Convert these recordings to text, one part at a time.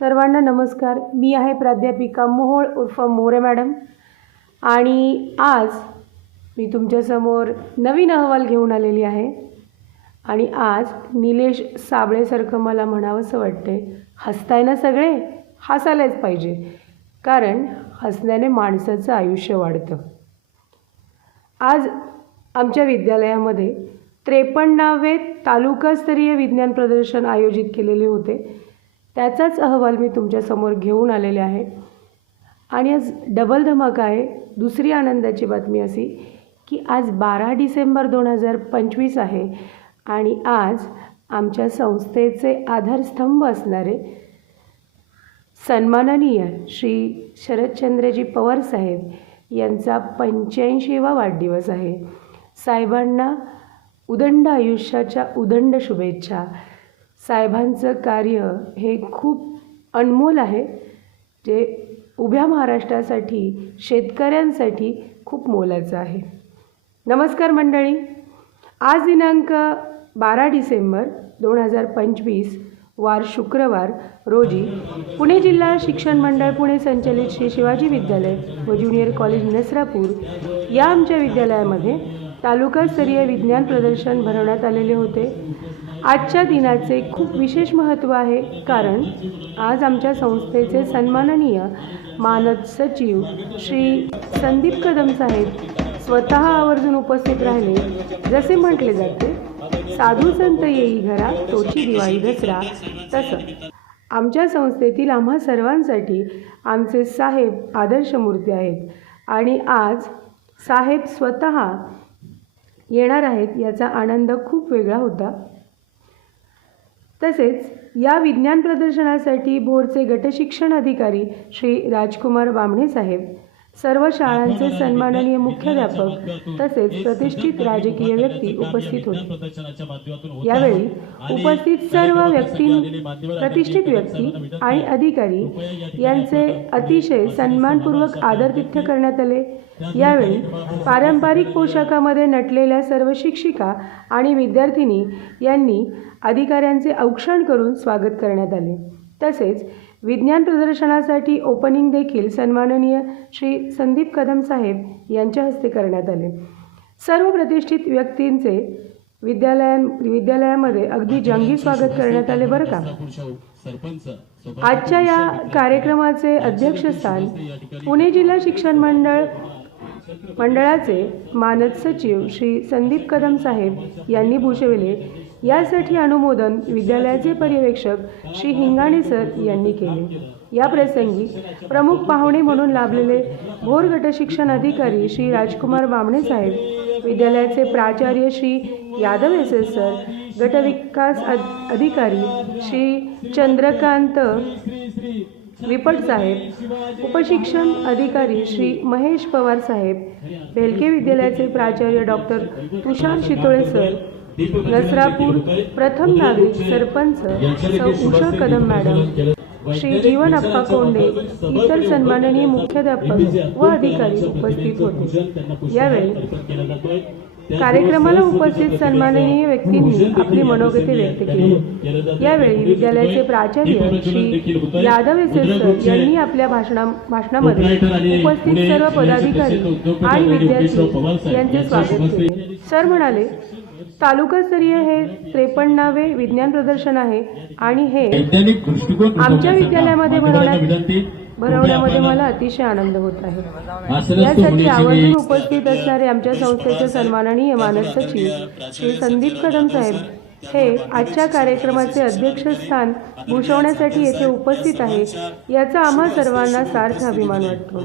सर्वांना नमस्कार. मी आहे प्राध्यापिका मोहोळ उर्फ मोरे मॅडम आणि आज मी तुमच्यासमोर नवीन अहवाल घेऊन आलेली आहे. आणि आज निलेश साबळेसारखं मला म्हणावंसं वाटते, हसताय ना सगळे, हसायलाच पाहिजे, कारण हसण्याने माणसाचं आयुष्य वाढतं. आज आमच्या विद्यालयामध्ये 53वे तालुकास्तरीय विज्ञान प्रदर्शन आयोजित केलेले होते. त्याचाच अहवाल मी तुमच्यासमोर घेऊन आलेले आहे. आणि आज डबल धमाका आहे. दुसरी आनंदाची बातमी अशी की आज 12 डिसेंबर 2025 आहे आणि आज आमच्या संस्थेचे आधारस्तंभ असणारे सन्माननीय श्री शरदचंद्रजी पवार साहेब यांचा 85वा वाढदिवस आहे. साहेबांना उदंड आयुष्याच्या उदंड शुभेच्छा. साहेबांचं कार्य हे खूप अनमोल आहे, जे उभ्या महाराष्ट्रासाठी शेतकऱ्यांसाठी खूप मोलाचं आहे. नमस्कार मंडळी. आज दिनांक 12 डिसेंबर 2025 वार शुक्रवार रोजी पुणे जिल्हा शिक्षण मंडळ पुणे संचलित श्री शिवाजी विद्यालय व ज्युनियर कॉलेज नसरापूर या आमच्या विद्यालयामध्ये तालुकास्तरीय विज्ञान प्रदर्शन भरवण्यात आलेले होते. आजच्या दिनाचे खूप विशेष महत्त्व आहे, कारण आज आमच्या संस्थेचे सन्माननीय मानद सचिव श्री संदीप कदम साहेब स्वतः आवर्जून उपस्थित राहिले. जसे म्हटले जाते, साधू संत येई घरा तोची दिवाळी दसरा, तसं आमच्या संस्थेतील आम्हा सर्वांसाठी आमचे साहेब आदर्श मूर्ती आहेत. आणि आज साहेब स्वतः येणार आहेत याचा आनंद खूप वेगळा होता. तसेच या विज्ञान प्रदर्शनासाठी भोरचे गटशिक्षण अधिकारी श्री राजकुमार बामणे साहेब, सर्व शाळांचे सन्माननीय मुख्याध्यापक तसेच प्रतिष्ठित राजकीय व्यक्ती उपस्थित होते. यावेळी उपस्थित सर्व प्रतिष्ठित व्यक्ती आणि अधिकारी यांचे अतिशय सन्मानपूर्वक आदरातिथ्य करण्यात आले. यावेळी पारंपरिक पोशाखामध्ये नटलेल्या सर्व शिक्षिका आणि विद्यार्थिनी यांनी अधिकाऱ्यांचे औक्षण करून स्वागत करण्यात आले. तसेच विज्ञान प्रदर्शनासाठी ओपनिंग देखील सन्माननीय श्री संदीप कदम साहेब यांच्या हस्ते करण्यात आले. सर्व प्रतिष्ठित व्यक्तींचे विद्यालयामध्ये अगदी जंगी स्वागत करण्यात आले बरं का. आजच्या या कार्यक्रमाचे अध्यक्षस्थान पुणे जिल्हा शिक्षण मंडळाचे मानद सचिव श्री संदीप कदम साहेब यांनी भूषविले. यासाठी अनुमोदन विद्यालयाचे पर्यवेक्षक श्री हिंगाणे सर यांनी केले. या प्रसंगी प्रमुख पाहुणे म्हणून लाभलेले भोर गटशिक्षण अधिकारी श्री राजकुमार बामणे साहेब, विद्यालयाचे प्राचार्य Shri Yadav S S sir, गटविकास अधिकारी श्री चंद्रकांत विपट साहेब, उपशिक्षण अधिकारी श्री महेश पवार साहेब, भेलके विद्यालयाचे प्राचार्य डॉक्टर तुषार शितोळे सर, नसरापूर प्रथम नागरिक सरपंच सौ उषा कदम मॅडम, श्री जीवन अप्पा कोंडे, इतर सन्माननीय मुख्याध्यापक व अधिकारी उपस्थित होते. यावेळी कार्यक्रमाला उपस्थित सन्माननीय व्यक्तींनी आपली मनोगते व्यक्त केली. यावेळी विद्यालयाचे प्राचार्य Shri Yadav S S sir यांनी आपल्या भाषणामध्ये उपस्थित सर्व पदाधिकारी आणि विद्यार्थी यांचे स्वागत केले. सर म्हणाले, तालुकास्तरीय हे 53वे विज्ञान प्रदर्शन आहे आणि हे आमच्या विद्यालयामध्ये भरवण्यामध्ये मला अतिशय आनंद होत आहे. यासाठी आवर्जून उपस्थित असणारे आमच्या संस्थेचे सन्माननीय मानद सचिव श्री संदीप कदम साहेब हे आजच्या कार्यक्रमाचे अध्यक्षस्थान भूषवण्यासाठी येथे उपस्थित आहे, याचा आम्हा सर्वांना सार्थ अभिमान वाटतो.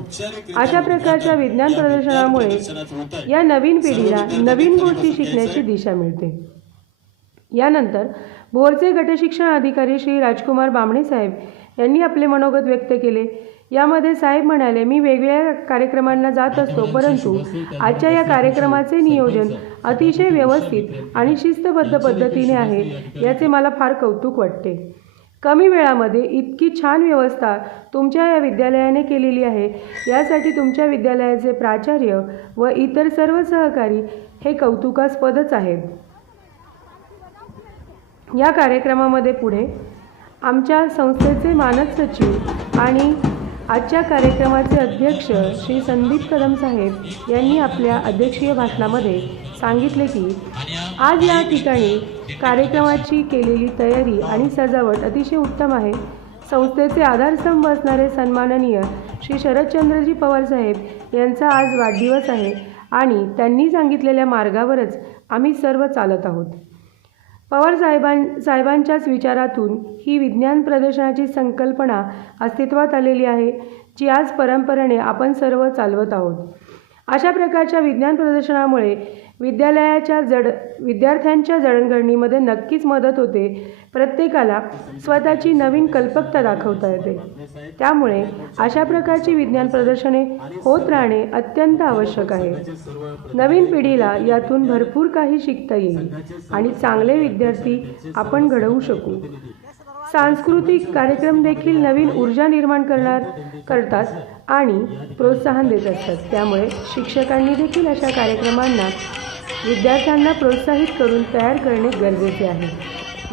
अशा प्रकारच्या विज्ञान प्रदर्शनामुळे या नवीन पिढीला नवीन गोष्टी शिकण्याची दिशा मिळते. यानंतर भोरचे गटशिक्षण अधिकारी श्री राजकुमार बामणे साहेब यांनी आपले मनोगत व्यक्त केले. यामध्ये साहेब म्हणाले, मी वेगवेगळ्या कार्यक्रमांना जात असतो, परंतु आजच्या या कार्यक्रमाचे नियोजन अतिशय व्यवस्थित आणि शिस्तबद्ध पद्धतीने आहे, याचे मला फार कौतुक वाटते. कमी वेळामध्ये इतकी छान व्यवस्था तुमच्या या विद्यालयाने केलेली आहे, यासाठी तुमच्या विद्यालयाचे प्राचार्य व इतर सर्व सहकारी हे कौतुकास्पदच आहेत. या कार्यक्रमामध्ये पुढे आमच्या संस्थेचे मानद सचिव आणि आजच्या कार्यक्रमाचे अध्यक्ष श्री संदीप कदम साहेब यांनी आपल्या अध्यक्षीय भाषणामध्ये सांगितले की आज या ठिकाणी कार्यक्रमाची केलेली तयारी आणि सजावट अतिशय उत्तम आहे. संस्थेचे आधारस्तंभ असणारे सन्माननीय श्री शरदचंद्रजी पवार साहेब यांचा आज वाढदिवस आहे आणि त्यांनी सांगितलेल्या मार्गावरच आम्ही सर्व चालत आहोत. पवार साहेबांच्याच विचारातून ही विज्ञान प्रदर्शनाची संकल्पना अस्तित्वात आलेली आहे, जी आज परंपरेने आपण सर्व चालवत आहोत. अशा प्रकारच्या विज्ञान प्रदर्शनामुळे विद्यार्थ्यांच्या जडणघडणीमध्ये नक्कीच मदत होते. प्रत्येकाला स्वतःची नवीन कल्पकता दाखवता येते. त्यामुळे अशा प्रकारची विज्ञान प्रदर्शने होत राहणे अत्यंत आवश्यक आहे. नवीन पिढीला यातून भरपूर काही शिकता येईल आणि चांगले विद्यार्थी आपण घडवू शकू. सांस्कृतिक कार्यक्रम देखील नवीन ऊर्जा निर्माण करतात आणि प्रोत्साहन देत असतात. त्यामुळे शिक्षकांनी देखील अशा कार्यक्रमांना विद्यार्थ्यांना प्रोत्साहित करून तयार करणे गरजेचे आहे.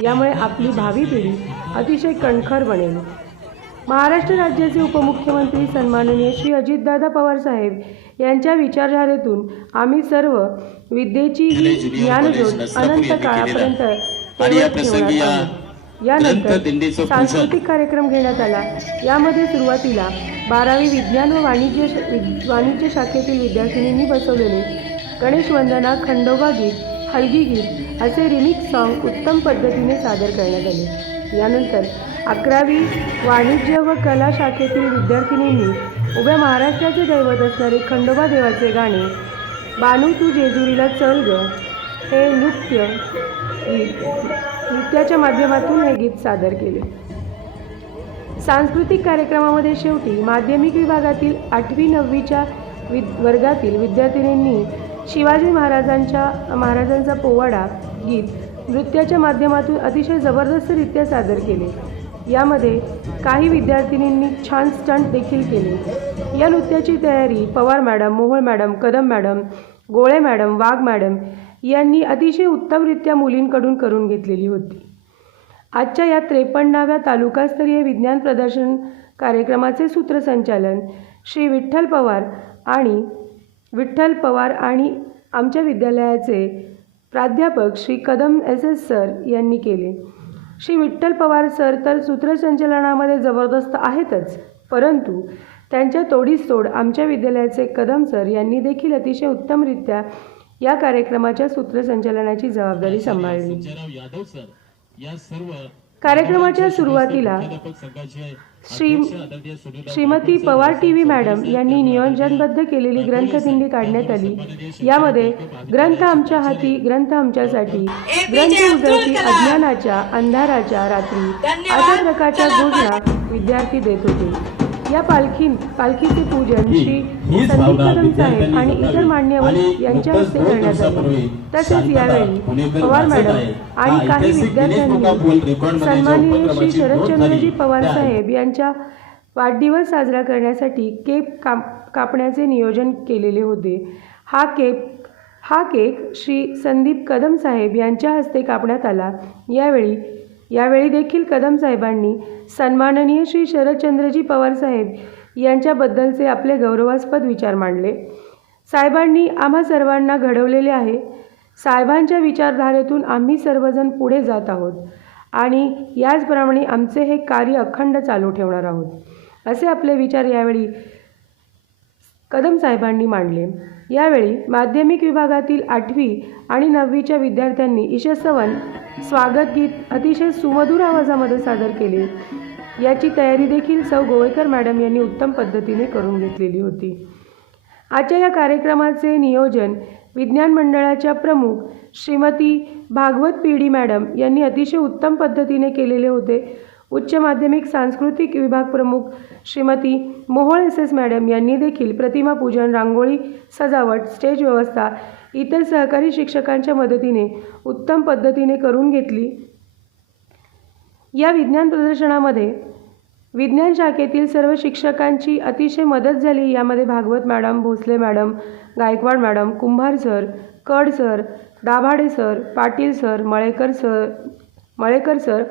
यामुळे आपली भावी पिढी अतिशय कणखर बनेल. महाराष्ट्र राज्याचे उपमुख्यमंत्री सन्माननीय श्री अजितदादा पवार साहेब यांच्या विचारधारेतून आम्ही सर्व विद्येची ही ज्ञानज्योत अनंत काळापर्यंत तेवढत ठेवणार आहोत. यानंतर सांस्कृतिक कार्यक्रम घेण्यात आला. यामध्ये सुरुवातीला 12वी विज्ञान व वाणिज्य शाखेतील विद्यार्थिनींनी बसवलेले गणेश वंदना, खंडोबा गीत, हलगी गीत असे रिमिक्स सॉन्ग उत्तम पद्धतीने सादर करण्यात आले. यानंतर 11वी वाणिज्य व कला शाखेतील विद्यार्थिनींनी उभ्या महाराष्ट्राचे दैवत असणारे खंडोबा देवाचे गाणे बानू तू जेजुरीला चल ग हे नृत्याच्या माध्यमातून हे गीत सादर केले. सांस्कृतिक कार्यक्रमामध्ये शेवटी माध्यमिक विभागातील 8वी 9वीच्या वर्गातील विद्यार्थिनींनी शिवाजी महाराजांचा पोवाडा गीत नृत्याच्या माध्यमातून अतिशय जबरदस्तरित्या सादर केले. यामध्ये काही विद्यार्थिनींनी छान स्टंट देखील केले. या नृत्याची तयारी Pawar madam, Mohol madam, Kadam madam, गोळे मॅडम, वाघ मॅडम यांनी अतिशय उत्तमरित्या मुलींकडून करून घेतलेली होती. आजच्या या 53व्या तालुकास्तरीय विज्ञान प्रदर्शन कार्यक्रमाचे सूत्रसंचालन श्री विठ्ठल पवार आणि आमच्या विद्यालयाचे प्राध्यापक श्री कदम SS सर यांनी केले. श्री विठ्ठल पवार सर तर सूत्रसंचालनामध्ये जबरदस्त आहेतच, परंतु त्यांच्या तोडीस तोड आमच्या विद्यालयाचे कदम सर यांनी देखील अतिशय उत्तमरित्या या कार्यक्रमाच्या सूत्रसंचालनाची जबाबदारी सांभाळली. कार्यक्रमाच्या सुरुवातीला श्रीमती पवार TV मॅडम यांनी नियोजनबद्ध केलेली ग्रंथदिंडी काढण्यात आली. यामध्ये ग्रंथ आमच्या हाती, ग्रंथ आमच्यासाठी, ग्रंथ उजळती अज्ञानाच्या अंधाराच्या रात्री अशा प्रकारच्या घोषणा विद्यार्थी देत होते. या पालखीचे पूजन श्री संदीप कदम साहेब आणि इतर मान्यवर यांच्या हस्ते करण्यात आले. तसेच यावेळी पवार मॅडम आणि काही विद्यार्थ्यांनी सन्माननीय श्री शरदचंद्रजी पवार साहेब यांचा वाढदिवस साजरा करण्यासाठी केक कापण्याचे नियोजन केलेले होते. हा केक श्री संदीप कदम साहेब यांच्या हस्ते कापण्यात आला. यावेळी देखील कदम साहेबांनी सन्माननीय श्री शरदचंद्रजी पवार साहेब यांच्याबद्दलचे आपले गौरवास्पद विचार मांडले. साहेबांनी आम्हा सर्वांना घडवलेले आहे. साहेबांच्या विचारधारेतून आम्ही सर्वजण पुढे जात आहोत आणि याचप्रमाणे आमचे हे कार्य अखंड चालू ठेवणार आहोत, असे आपले विचार यावेळी कदम साहेबांनी मांडले. यावेळी माध्यमिक विभागातील 8वी आणि 9वीच्या विद्यार्थ्यांनी ईशस्तवन स्वागत गीत अतिशय सुमधुर आवाजामध्ये सादर केले. याची तयारी देखील सौ गोवेकर मॅडम यांनी उत्तम पद्धतीने करून घेतलेली होती. आजच्या या कार्यक्रमाचे नियोजन विज्ञान मंडळाच्या प्रमुख श्रीमती भागवत PD मॅडम यांनी अतिशय उत्तम पद्धतीने केलेले होते. उच्च माध्यमिक सांस्कृतिक विभाग प्रमुख श्रीमती मोहोळ SS मॅडम यांनी देखील प्रतिमा पूजन, रांगोळी सजावट, स्टेज व्यवस्था इतर सहकारी शिक्षकांच्या मदतीने उत्तम पद्धतीने करून घेतली. या विज्ञान प्रदर्शनामध्ये विज्ञान शाखेतील सर्व शिक्षकांची अतिशय मदत झाली. यामध्ये Bhagwat madam, Bhosale madam, Gaikwad madam, Kumbhar sir, Kad sir, Dabhade sir, Patil sir, Malekar sir,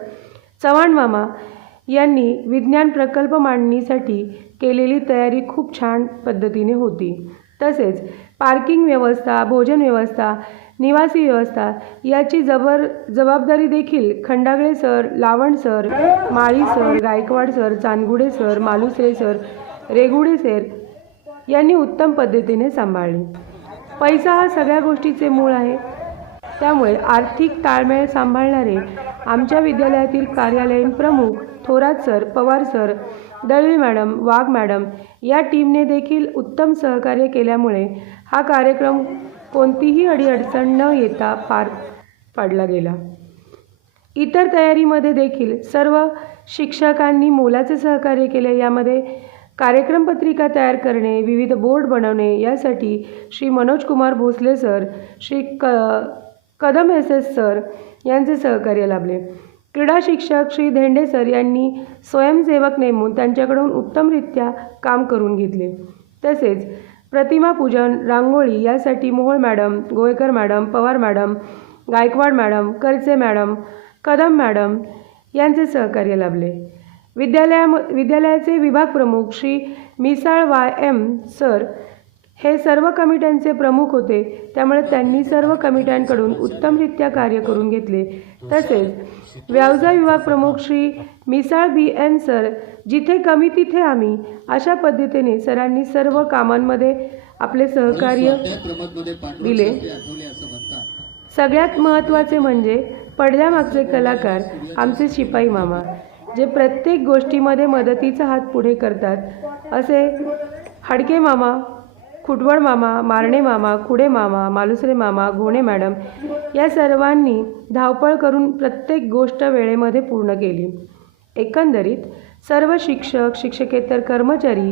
Chavan मामा यांनी विज्ञान प्रकल्प मांडणीसाठी केलेली तयारी खूप छान पद्धतीने होती. तसेच पार्किंग व्यवस्था, भोजन व्यवस्था, निवासी व्यवस्था याची जबाबदारी देखील Khandagale sir, Lavan sir, Mali sir, Gaikwad sir, Chandgude sir, Malusare sir, Regude sir यांनी उत्तम पद्धतीने सांभाळली. पैसा हा सगळ्या गोष्टीचे मूळ आहे. त्यामुळे आर्थिक ताळमेळ सांभाळणारे आमच्या विद्यालयातील कार्यालयीन प्रमुख Thorat sir, Pawar sir, Dalvi madam, Wagh madam या टीमने देखील उत्तम सहकार्य केल्यामुळे हा कार्यक्रम कोणतीही अडीअडचण न येता पार पाडला गेला. इतर तयारीमध्ये देखील सर्व शिक्षकांनी मोलाचे सहकार्य केले. यामध्ये कार्यक्रम पत्रिका तयार करणे, विविध बोर्ड बनवणे यासाठी Shri Manoj Kumar Bhosale sir, Shri Kadam SS sir यांचे सहकार्य लाभले. क्रीडा शिक्षक श्री धेंडे सर यांनी स्वयंसेवक नेमून त्यांच्याकडून उत्तमरित्या काम करून घेतले. तसेच प्रतिमा पूजन, रांगोळी यासाठी Mohol madam, Goykar madam, Pawar madam, Gaikwad madam, करचे मॅडम, कदम मॅडम यांचे सहकार्य लाभले. विद्यालयाचे विभाग प्रमुख श्री मिसाळ YM सर हे सर्व कमिट्यांचे प्रमुख होते. त्यामुळे त्यांनी सर्व कमिट्यांकडून उत्तमरित्या कार्य करून घेतले. तसेच व्यवसाय विभाग प्रमुख श्री मिसाळ BN सर, जिथे कमी तिथे आम्ही अशा पद्धतीने सरांनी सर्व कामांमध्ये आपले सहकार्य दिले. सगळ्यात महत्त्वाचे म्हणजे पडद्यामागचे कलाकार आमचे शिपाई मामा, जे प्रत्येक गोष्टीमध्ये मदतीचा हात पुढे करतात. असे हडके मामा, खुटवळ मामा, मारणे मामा, खुडे मामा, मालुसरे मामा, घोणे मॅडम या सर्वांनी धावपळ करून प्रत्येक गोष्ट वेळेमध्ये पूर्ण केली. एकंदरीत सर्व शिक्षक, शिक्षकेतर कर्मचारी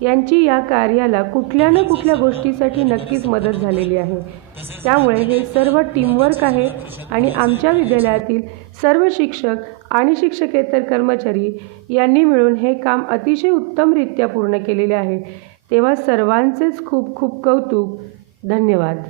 यांची या कार्याला कुठल्या ना कुठल्या गोष्टीसाठी नक्कीच मदत झालेली आहे. त्यामुळे हे सर्व टीमवर्क आहे आणि आमच्या विद्यालयातील सर्व शिक्षक आणि शिक्षकेतर कर्मचारी यांनी मिळून हे काम अतिशय उत्तमरित्या पूर्ण केलेले आहे. तेव्हा सर्वांचेच खूप खूप कौतुक. धन्यवाद.